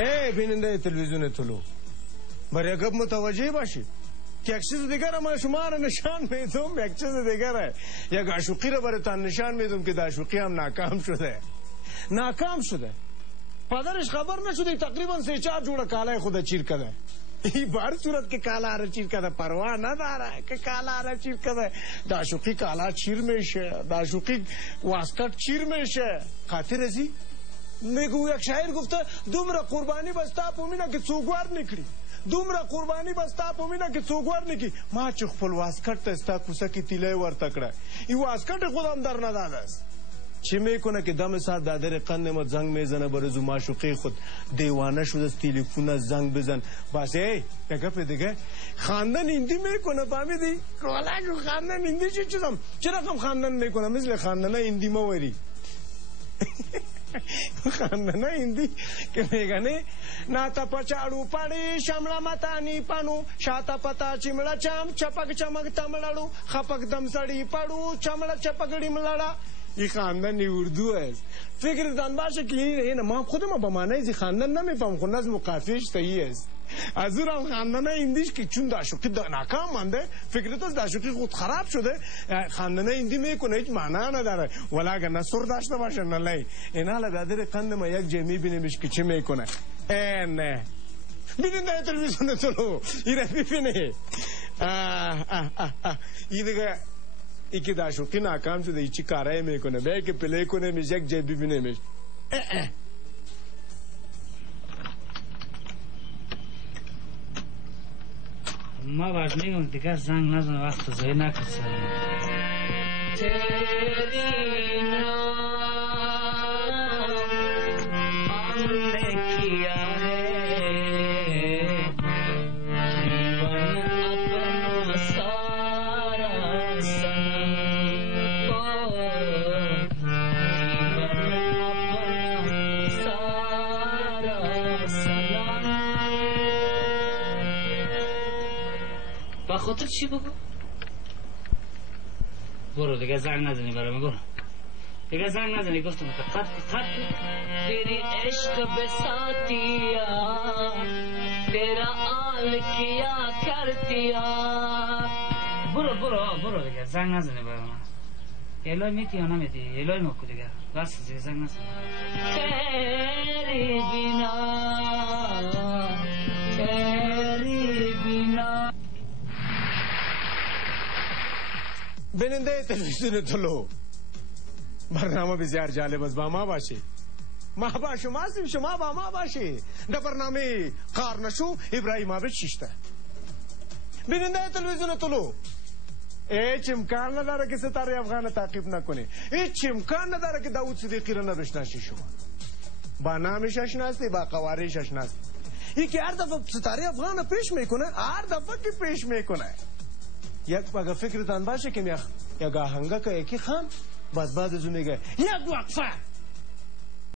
ای بیننده تلویزیون طلوع برای گپ متوجه باشید که یک چیز دیگر ما شما را نشان میدم. یک چیز دیگر یک عشوقی را براتان نشان میدم که عشوقی هم ناکام شده. پدرش خبر نشده تقریبا 3-4 جوڑا کالای خود چیر کرده. این بار صورت که کالا را چیر کرده پروا نداره که کالا را چیر کرده. عشوقی کالا چیر میشه، عشوقی واسکت چیر میشه. خاطر ازی میگو یک شاعر گفته دومره قربانی بستا پومینا که څوګوار نکړي، دومره قربانی بستا پومینا که څوګوار نکړي. ما چې خپل واسکټ ته ستا کوڅه کې تیلی ورته کړه، این واسکټ خودم در نداده است. چه میکنه که دم ساعت دادر قندمت زنگ میزنه برای معشوقه خود دیوانه شده از تلفن زنگ بزن. بس ای گپ دیگه خواندن هندی میکنه فهمیدی؟ کلاگو خواندن هندی چی چیزم چرا کم خواندن میکنه مثل خواندن هندی موری خواندن هندی که میگنه ناتا پچاڑو پڑی شملا متانی پانو شاتا پتا چمڑا چم چپک چمک تملڑو خپک دم سڑی پڑو چمڑا چپکڑی ملڑا. این خواندن اردو است. فکرتان باشه که این ما خودم با معنی زی خواندن نمیفهم خود نظم و قافیه‌اش صحیح است. از اون هم خواندن هندیش که چون عشوقی ناکام مانده فکرت از عشوقی خود خراب شده خواندن هندی میکنه هیچ معنا نداره ولی اگر نه سر داشته باشه نه لای اینا لدادر قند ما یک جای میبینیمش که چه میکنه. نه ببین در تلویزیون تو این ببینه این دیگه ای که عشوقی ناکام شده چی کارایی میکنه به که پلی کنه میشه یک جای ببینیمش. ما باش میگم دیگه زنگ نزن وقت زایی نکرد خودت چی بگو؟ برو دیگه زنگ نزنی برای من برو دیگه زنگ نزنی گفتم قد تیری عشق بساتیا تیرا آل کیا کرتیا. برو دیگه زنگ نزنی برای من. الهی میتی یا نمیتی الهی مکو دیگه بس دیگه زنگ نزنی. تیری بینا بیننده تلویزیون طلوع برنامه بسیار جالب است با ما باشی ما با شما هستیم شما با ما باشی در برنامه کار نشو ابراهیم عابد شیشته. بیننده تلویزیون طلوع هیچ امکان نداره که ستاره افغان تعقیب نکنی، هیچ امکان نداره که داود صدیقی را نشناسی. شما با نامش آشناسی با قوارش آشناسی. این که هر دفعه ستاره افغان پیش میکنه هر دفعه که پیش میکنه یک اگر فکرتان باشه که یک آهنگه که یکی خان باز بعد از اون میگه یک وقفه